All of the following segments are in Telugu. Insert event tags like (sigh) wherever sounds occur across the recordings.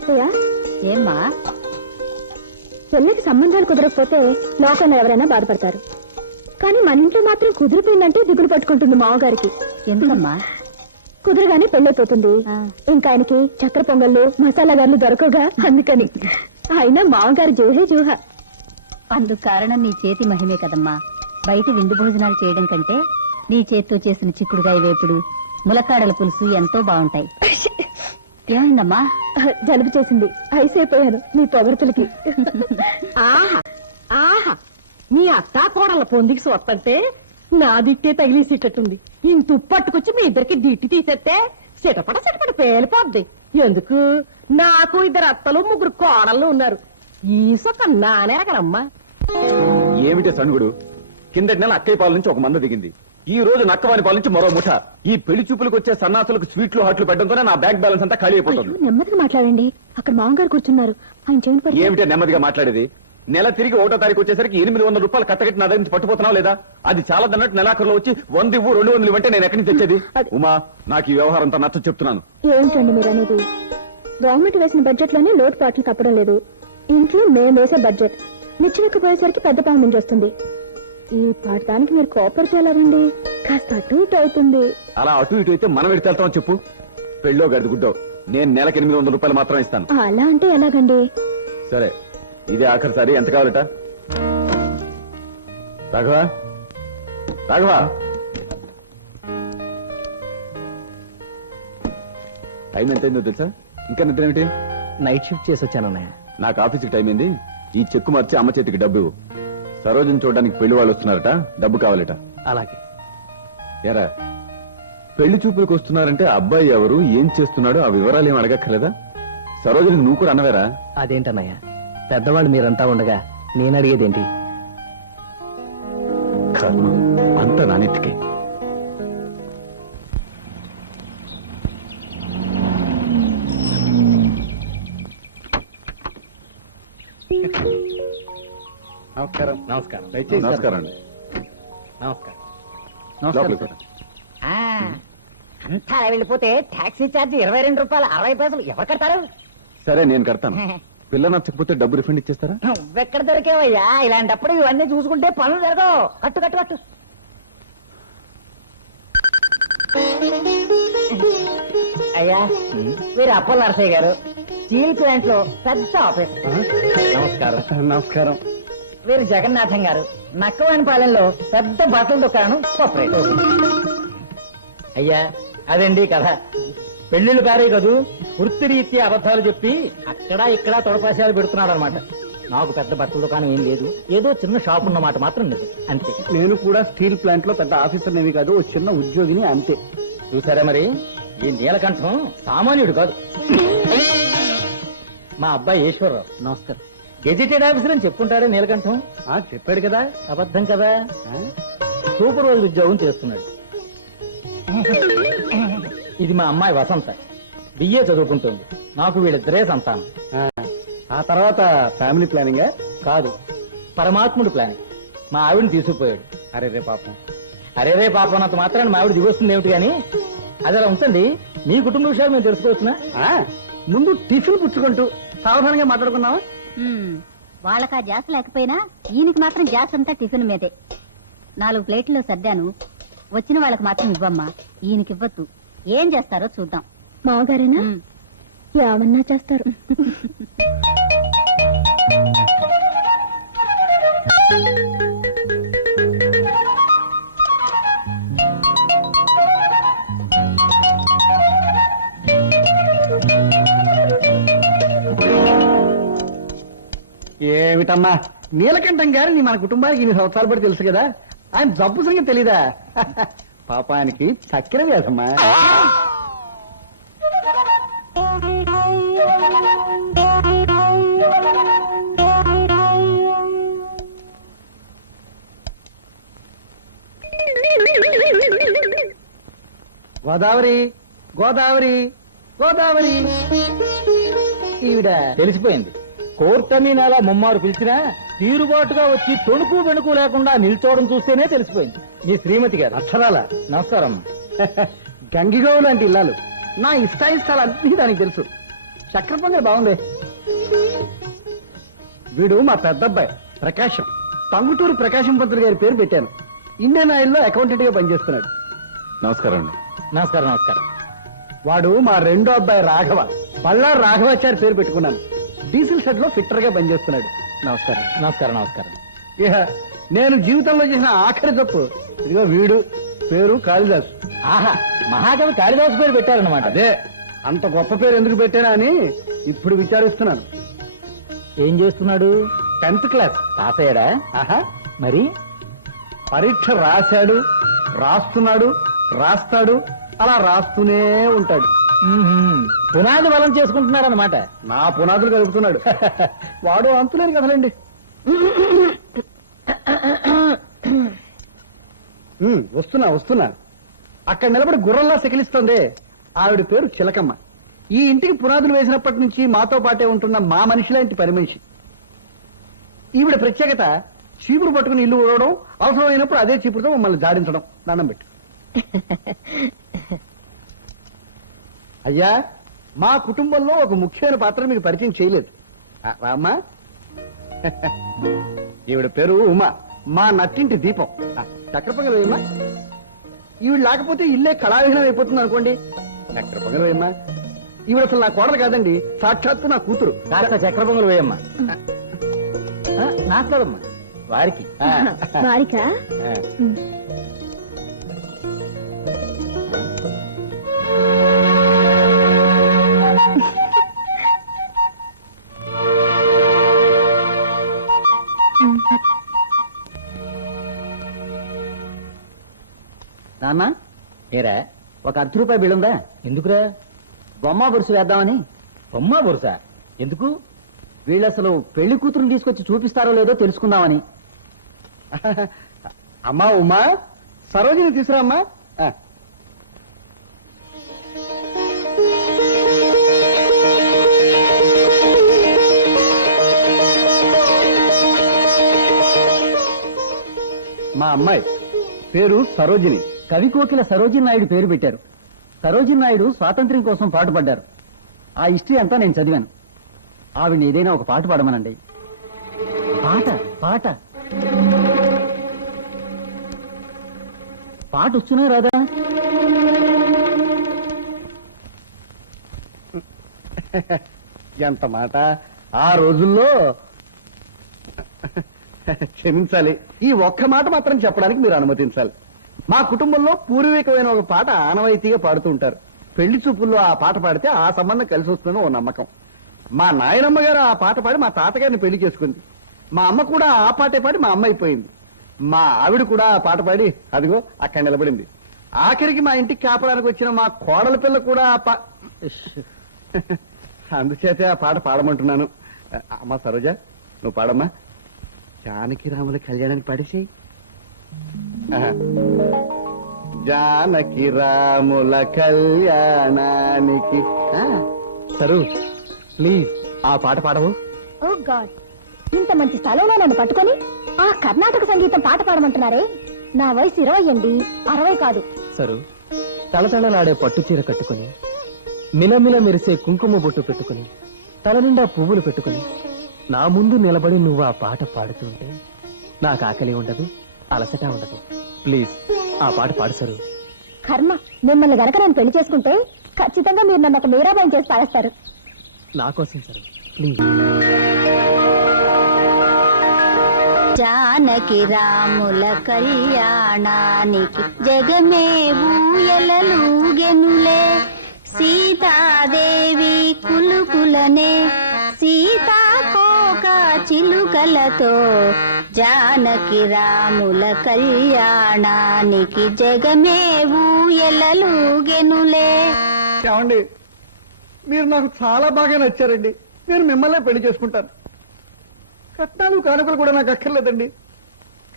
అత్తయ్య? ఏమ్మా? చెల్లికి సంబంధాలు కుదరకపోతే లోకంలో ఎవరైనా బాధపడతారు. కానీ మన ఇంట్లో మాత్రం కుదిరిపోయిందంటే దిగులు పట్టుకుంటుంది మామగారికి. ఎందుకమ్మా? కుదురుగానే పెళ్ళైపోతుంది. ఇంకా ఆయనకి చక్కెర పొంగళ్ళు మసాలా గారులు దొరకగా అందుకని. అయినా మామగారి జూహే జూహ. అందుకు కారణం నీ చేతి మహిమే కదమ్మా. బయట విందు భోజనాలు చేయడం కంటే నీ చేత్తో చేసిన చిక్కుడుగాయ వేపుడు ములక్కాడల పులుసు ఎంతో బాగుంటాయి. ఏమైందమ్మా? జలుబు చేసింది. ఐస్ అయిపోయాను మీ పొగడతలకి. ఆహా ఆహా. మీ అత్తా కోడల పొందికి సొత్తంటే నా దిట్టే తగిలేసేటట్టుంది. ఇంత పట్టుకొచ్చి మీ ఇద్దరికి దిట్టి తీసేస్తే సిటపడ సిటపడ పేలిపోద్ది. ఎందుకు? నాకు ఇద్దరు అత్తలు ముగ్గురు కోడళ్ళు ఉన్నారు. ఈ సొక్క నానేరగలమ్మా ఏమిటి సణుగుడు? కిందటి నెల అక్కయ్య పాల నుంచి ఒక మంద దిగింది. ఈ రోజు నక్కవాని పాల నుంచి మరో ముఠ. ఈ పెళ్ళి చూపులకు వచ్చే సన్నాసులకు స్వీట్లు హాట్లు పెట్టడంతోనే నా బ్యాంక్ బ్యాలెన్స్ అంతా ఖాళీ అయిపోతుంది. నెమ్మదిగా మాట్లాడండి. అక్కడ మామగారు కూర్చున్నారు. ఆయన చెవిని ఏమిటి నెమ్మదిగా మాట్లాడేది? నెల తిరిగి ఒకటో తారీఖు వచ్చేసరికి ఎనిమిది వందల రూపాయలు కట్టగట్టి నా దగ్గర నుంచి పట్టుపోతున్నావు లేదా? అది చాలా దన్నట్టు నెలాఖరులో వచ్చి వంద ఇవ్వు రెండు వందలు ఇవ్వంటే నేను ఎక్కడి నుంచి తెచ్చేది? (laughs) ఉమా నాకు ఈ వ్యవహారం అంతా నచ్చ చెప్తున్నాను. ఏంటండి మీరు అనేది? గవర్నమెంట్ వేసిన బడ్జెట్లోనే లోటుపాట్లు కప్పడం లేదు. ఇంట్లో మేము వేసే బడ్జెట్. నిచ్చినకపోయేసరికి పెద్ద పాము నుంచి వస్తుంది. ఈ పాఠానికి మీరు కోపడితే ఎలాగండి? కాస్త అటు ఇటు అవుతుంది. అలా అటు ఇటు అయితే మనం ఎడితే వెళ్తామని చెప్పు. పెళ్ళో గడుగుడ్డో నేను నెలకు ఎనిమిది వందల రూపాయలు మాత్రం ఇస్తాను. అలా అంటే ఎలాగండి? సరే ఇదే ఆఖరిసారి ఎంత కావాలట? రాఘవా? రాఘవా? టైం ఎంత అయిందో తెలుసా? ఇంకా నిద్ర ఏమిటి? నైట్ షిఫ్ట్ చేసి వచ్చానన్నయ్య నాకు ఆఫీస్కి టైం అయింది ఈ చెక్కు మార్చి అమ్మ చేతికి డబ్బు ఇవ్వు. సరోజని చూడడానికి పెళ్ళి వాళ్ళు వస్తున్నారట. డబ్బు కావాలట. అలాగే. ఎరా పెళ్ళి చూపులకు వస్తున్నారంటే అబ్బాయి ఎవరు ఏం చేస్తున్నాడో ఆ వివరాలు ఏం అడగక్కర్లేదా? సరోజని నువ్వు కూడా అన్నవేరా? అదేంటన్నయ్య పెద్దవాళ్ళు మీరంతా ఉండగా నేను అడిగేదేంటి? కర్మ అంత నానెత్తికే నమస్కారం. నమస్కారం. నమస్కారం అండి నమస్కారం. లోపలికి. అంతా వెళ్ళిపోతే టాక్సీ ఛార్జ్ ఇరవై రెండు రూపాయలు అరవై పైసలు ఎవరు కడతారు? సరే నేను కడతాను. పిల్ల నచ్చకపోతే డబ్బు రిఫండ్ ఇచ్చేస్తారా? నువ్వెక్కడ దొరికేవయ్యా? ఇలాంటప్పుడు ఇవన్నీ చూసుకుంటే పనులు జరగవు. కట్టు కట్టు కట్టు. అయ్యా వీరు అప్పల నరసయ్య గారు స్టీల్ ప్లాంట్లో పెద్ద ఆఫీస్. నమస్కారం. నమస్కారం. వీరు జగన్నాథం గారు. నక్కవానిపాలెంలో పెద్ద బట్టల దుకాణం సపరేట్ అయ్యా అదండి కథ. పెళ్ళిళ్ళు కారే కదూ? వృత్తిరీత్యా అబద్ధాలు చెప్పి అక్కడ ఇక్కడ తొడపాశాలు పెడుతున్నాడు అనమాట నాకు పెద్ద బట్టల దుకాణం ఏం లేదు. ఏదో చిన్న షాప్ ఉన్నమాట మాత్రం లేదు. అంతే. నేను కూడా స్టీల్ ప్లాంట్లో పెద్ద ఆఫీసర్ నేవి కాదు ఓ చిన్న ఉద్యోగిని అంతే. చూసారా మరి? ఈ నీలకంఠం సామాన్యుడు కాదు. మా అబ్బాయి ఈశ్వరరావు. నమస్కారం. గెజిటెడ్ ఆఫీసర్ అని చెప్పుకుంటాడే నీలకంఠం? చెప్పాడు కదా అబద్ధం కదా. ఆ? సూపర్వైజర్ ఉద్యోగం చేస్తున్నాడు. ఇది మా అమ్మాయి వసంత. బిఏ చదువుకుంటుంది. నాకు వీళ్ళిద్దరే సంతానం. ఆ. తర్వాత ఫ్యామిలీ ప్లానింగ్ కాదు పరమాత్ముడు ప్లాన్ మా ఆవిడని తీసుకుపోయాడు. అరే రే పాపం. అరే రే పాపం అన్నంత మాత్రాన్ని మా ఆవిడ దిగొస్తుంది ఏమిటి కానీ? అది అలా ఉంచండి. మీ కుటుంబ విషయాలు మేము తెలుసుకోవచ్చునా? ముందు టిఫిన్ పుచ్చుకుంటూ సావధానంగా మాట్లాడుకున్నావా వాళ్ళకా జాస్ లేకపోయినా ఈయనకి మాత్రం జాస్ అంతా టిఫిన్ మీదే. నాలుగు ప్లేట్లో సర్దాను. వచ్చిన వాళ్ళకి మాత్రం ఇవ్వమ్మా. ఈయనకి ఇవ్వద్దు ఏం చేస్తారో చూద్దాం. మామగారేనా. ఏమన్నా చేస్తారు. (laughs) ఏమిటమ్మా? నీలకంఠం గారిని నీ మన కుటుంబానికి ఇన్ని సంవత్సరాలు పడి తెలుసు కదా. ఆయన జబ్బు సంగతి తెలీదా? (laughs) పాపానికి చక్కెర వ్యాధమ్మా గోదావరి గోదావరి గోదావరి. ఈవిడ. తెలిసిపోయింది. కోర్టమి నెల ముమ్మారు పిలిచినా తీరుబాటుగా వచ్చి తొణుకు వెణుకు లేకుండా నిల్చోవడం చూస్తేనే తెలిసిపోయింది. మీ శ్రీమతి గారు. అక్షరాల. నమస్కారం. (laughs) గంగిగోవు లాంటి ఇల్లాలు. నా ఇష్టాయిష్టాలు అన్నీ దానికి తెలుసు. పొంగల్ బాగుంది. వీడు మా పెద్దబ్బాయి ప్రకాశం. టంగుటూరు ప్రకాశం పంతులు గారి పేరు పెట్టాను. ఇండియన్ ఆయిల్లో అకౌంటెంట్గా పనిచేస్తున్నాడు. నమస్కారం అండి. నమస్కారం నమస్కారం. వాడు మా రెండో అబ్బాయి రాఘవ బళ్ళారు రాఘవాచారి పేరు పెట్టుకున్నాను. డీజిల్ షెడ్లో ఫిట్టర్గా పనిచేస్తున్నాడు. నమస్కారం. నమస్కారం నమస్కారం. ఇహ నేను జీవితంలో చేసిన ఆఖరి తప్పు. ఇదిగో వీడు పేరు కాళిదాస్. ఆహా మహాకవి కాళిదాస్ పేరు పెట్టారనమాట అదే అంత గొప్ప పేరు ఎందుకు పెట్టానా అని ఇప్పుడు విచారిస్తున్నాను. ఏం చేస్తున్నాడు? Tenth class. పాస్ అయ్యాడా ఆహా. మరి? పరీక్ష రాశాడు రాస్తున్నాడు రాస్తాడు అలా రాస్తూనే ఉంటాడు. పునాది బలం చేసుకుంటున్నాడు అనమాట నా పునాదులు కలుపుతున్నాడు (laughs) వాడు అంతులేని కదలండి వస్తున్నా వస్తున్నా. అక్కడ నిలబడి గుర్రంలా సెకిలిస్తోంది ఆవిడ పేరు చిలకమ్మ. ఈ ఇంటికి పునాదులు వేసినప్పటి నుంచి మాతో పాటే ఉంటున్న మా మనిషి లాంటి పని మనిషి. ఈవిడ ప్రత్యేకత చీపురు పట్టుకుని ఇల్లు ఊడవడం అవసరమైనప్పుడు అదే చీపురుతో మమ్మల్ని జాడించడం. దండం పెట్టు. (laughs) అయ్యా మా కుటుంబంలో ఒక ముఖ్యమైన పాత్ర మీకు పరిచయం చేయలేదు. ఆ, రామ్మా (laughs) ఈవిడ పేరు ఉమా. మా నట్టింటి దీపం. ఆ, చక్కెర పొంగల్ వేయమ్మా. ఈవిడ లేకపోతే ఇల్లే కళావిహీనం అయిపోతుంది అనుకోండి. చక్కెర పొంగల్ వేయమ్మా. ఈవిడ అసలు నా కోడలు కాదండి సాక్షాత్తు నా కూతురు. చక్కెర పొంగల్ వేయమ్మా. నాకు కాదమ్మా వారికి. వారికా? నాన్న ఏరా ఒక అర్ధ రూపాయి బిల్ ఉందా? ఎందుకురా? బొమ్మ బొరుసు వేద్దామని. బొమ్మ బొరుస? ఎందుకు? వీళ్ళు అసలు పెళ్ళి కూతురుని తీసుకొచ్చి చూపిస్తారో లేదో తెలుసుకుందామని. అమ్మా ఉమా సరోజిని తీసుకురామ్మా. ఆ. మా అమ్మాయి పేరు సరోజిని. కవి కోకిల సరోజిని నాయుడు పేరు పెట్టారు. సరోజిని నాయుడు స్వాతంత్ర్యం కోసం పాటుపడ్డారు. ఆ హిస్టరీ అంతా నేను చదివాను. ఆవిడ ఏదైనా ఒక పాట పాడమనండి. పాట పాట. పాట వచ్చునా రాదా ఎంత మాట? ఆ రోజుల్లో క్షమించాలి. ఈ ఒక్క మాట మాత్రం చెప్పడానికి మీరు అనుమతించాలి. మా కుటుంబంలో పూర్వీకమైన ఒక పాట ఆనవాయితీగా పాడుతూ ఉంటారు. పెళ్ళి చూపుల్లో ఆ పాట పాడితే ఆ సంబంధం కలిసి వస్తుందని ఓ నమ్మకం. మా నాయనమ్మ గారు ఆ పాట పాడి మా తాతగారిని పెళ్ళి చేసుకుంది. మా అమ్మ కూడా ఆ పాటే పాడి మా అమ్మ అయిపోయింది. మా ఆవిడ కూడా ఆ పాట పాడి అదిగో అక్కడ నిలబడింది. ఆఖరికి మా ఇంటికి కాపడానికి వచ్చిన మా కోడల పిల్ల కూడా ఆ పా (laughs) అందుచేతే ఆ పాట పాడమంటున్నాను. అమ్మ సరోజ నువ్వు పాడమ్మా. జానకి రాముల కళ్యాణానికి పాడేసేయి. జానకి రాముల కళ్యాణానికి. సరు ప్లీజ్ ఆ పాట పాడవు. ఓ గాడ్ ఇంత మంచి స్థలంలో నన్ను పట్టుకొని ఆ కర్ణాటక సంగీతం పాట పాడమంటున్నారే? నా వయసు ఇరవై అండి అరవై కాదు. సరు తలతళలాడే పట్టు చీర కట్టుకుని మిలమిల మెరిసే కుంకుమ బొట్టు పెట్టుకుని తల నిండా పువ్వులు పెట్టుకుని నా ముందు నిలబడి నువ్వు ఆ పాట పాడుతుంటే నాకు ఆకలి ఉండదు. అలసట ఉండదు. ప్లీజ్ ఆ పాట పాడు సరు కర్మ మిమ్మల్ని గనక నేను పెళ్ళి చేసుకుంటే ఖచ్చితంగా మీరు నన్ను ఒక మీరాబాయి చేసి పారేస్తారు. నా కోసం సరు ప్లీజ్. జానకి రాముల కళ్యాణానికి జగమే ఊయలలుగెనులే సీతాదేవి కులుకులనే సీతాకోక చిలుకలతో జానకి రాముల కళ్యాణానికి జగమే ఊయలలుగెనులే ఏమండి మీరు నాకు చాలా బాగా నచ్చారండి. నేను మిమ్మల్నే పెళ్ళి చేసుకుంటాను. కట్నాలు కానుకలు కూడా నాకు అక్కర్లేదండి.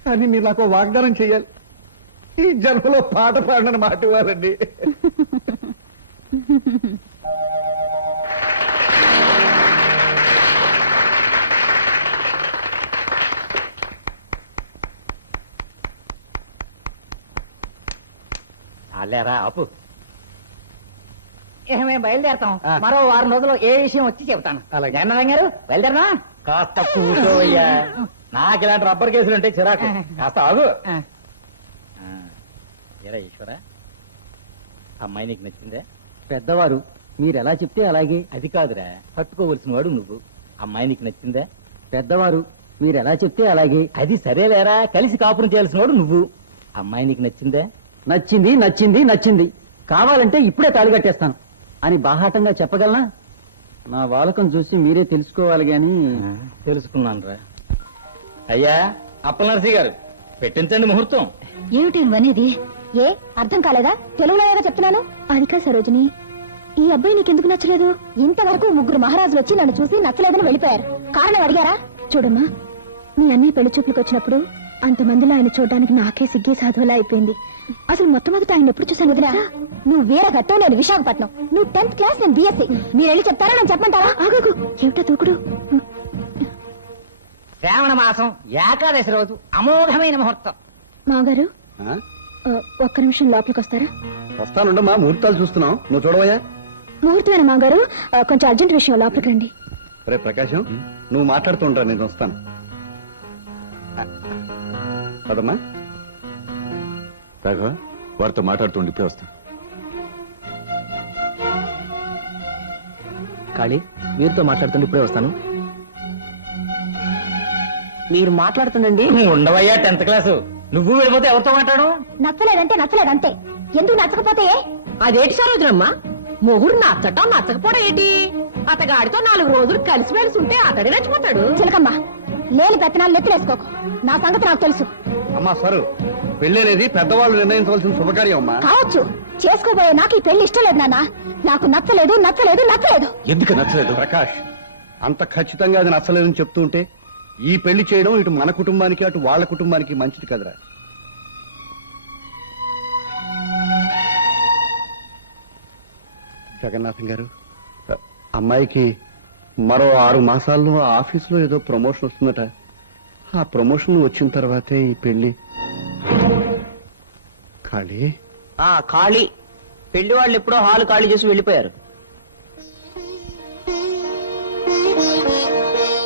కానీ మీరు నాకు వాగ్దానం చేయాలి ఈ జన్మలో పాట పాడని మాట ఇవ్వాలండి. (laughs) ఆపు. ఇక మేము బయలుదేరతాం. ఆ. మరో వారం రోజుల్లో ఏ విషయం వచ్చి చెబుతాను. అలాగే. జగన్నాథం గారు బయలుదేరనా? కాస్త కూర్చోవయ్యా నాకు ఇలాంటి రబ్బర్ కేసులు అంటే చిరాకు. కాస్త ఆగు. ఆ. ఎరా ఈశ్వర అమ్మాయి నీకు నచ్చిందే? పెద్దవారు మీరు ఎలా చెప్తే అలాగే. అది కాదురా పట్టుకోవలసిన వాడు నువ్వు. అమ్మాయి నీకు నచ్చిందే? పెద్దవారు మీరు ఎలా చెప్తే అలాగే. అది సరేలేరా కలిసి కాపురం చేయాల్సిన వాడు నువ్వు. అమ్మాయి నీకు నచ్చిందే? నచ్చింది నచ్చింది నచ్చింది. కావాలంటే ఇప్పుడే తాళి కట్టేస్తాను. అని బాహాటంగా చెప్పగలనా? నా వాలకం చూసి మీరే తెలుసుకోవాలి గాని. తెలుసుకున్నాను రా. అయ్యా అప్పలనరసి గారు పెట్టించండి ముహూర్తం. ఏమిటి నువ్వనేది ఏ అర్థం కాలేదా? తెలుగులో ఏదో చెప్తున్నాను? అది కాదు సరోజిని ఈ అబ్బాయి నీకెందుకు నచ్చలేదు? ఇంతవరకు ముగ్గురు మహారాజులు వచ్చి నన్ను చూసి నచ్చలేదని వెళ్ళిపోయారు. కారణం అడిగారా? చూడమ్మా మీ అన్నయ్య పెళ్ళి చూపులకు వచ్చినప్పుడు అంతమందిలో ఆయన చూడడానికి నాకే సిగ్గే సాధువులా అయిపోయింది. అసలు మొట్టమొదట ఆయన ఎప్పుడు చూసాను వదినా? నువ్వు వేరే గట్టం నేను విశాఖపట్నం. నువ్వు టెన్త్ క్లాస్ నేను బీఎస్సీ మీరు వెళ్ళి చెప్తారా నేను చెప్పంటారా ఆగాగు ఏమిటా దూకుడు? శ్రావణ మాసం ఏకాదశి రోజు అమోఘమైన ముహూర్తం. మాగారు ఆ? ఆ, ఒక్క నిమిషం లోపలికి వస్తారా? వస్తానుండమ్మా ముహూర్తాలు చూస్తున్నాం. నువ్వు చూడవయ్యా. ముహూర్తమైన మాగారు ఆ, కొంచెం అర్జెంట్ విషయం లోపలికి రండి. రే ప్రకాశం నువ్వు మాట్లాడుతూ ఉంటా నేను వస్తాను. పదమ్మా. రాఘవ వారితో మాట్లాడుతుండి ఇప్పుడే వస్తా. కాళీ వీరితో మాట్లాడుతుంటే ఇప్పుడే వస్తాను. మీరు మాట్లాడుతుండండి. ఉండవయ్యా టెన్త్ క్లాసు. నువ్వు వెళ్ళిపోతే ఎవరితో మాట్లాడు నచ్చలేదంటే నచ్చలేదు అంతే ఎందుకు నచ్చకపోతే? అదేటి సరోజనమ్మా మొగుడు నచ్చటం నచ్చకపోవడం ఏంటి? అతగాడితో నాలుగు రోజులు కలిసి మెలిసి ఉంటే అతడే నచ్చిపోతాడు చిలకమ్మ లేని పెత్తనాలు నెత్తిలేసుకోకు నా సంగతి నాకు తెలుసు. అమ్మా సరు. పెళ్ళి అనేది పెద్దవాళ్ళు నిర్ణయించవలసిన శుభకార్యం అమ్మా. కావచ్చు. చేసుకోబోయే నాకు ఈ పెళ్ళి ఇష్టం లేదు నాన్న. నాకు నచ్చలేదు నచ్చలేదు నచ్చలేదు. ఎందుకు నచ్చలేదు? ప్రకాష్ అంత ఖచ్చితంగా అది నచ్చలేదని చెప్తూ ఉంటే ఈ పెళ్ళి చేయడం ఇటు మన కుటుంబానికి అటు వాళ్ళ కుటుంబానికి మంచిది కదరా. జగన్నాథం గారు అమ్మాయికి మరో ఆరు మాసాల్లో ఆఫీసులో ఏదో ప్రమోషన్ వస్తుందట. ఆ ప్రమోషన్ వచ్చిన తర్వాతే ఈ పెళ్ళి ఖాళీ? ఖాళీ. పెళ్ళి వాళ్ళు ఎప్పుడో హాలు ఖాళీ చేసి వెళ్ళిపోయారు.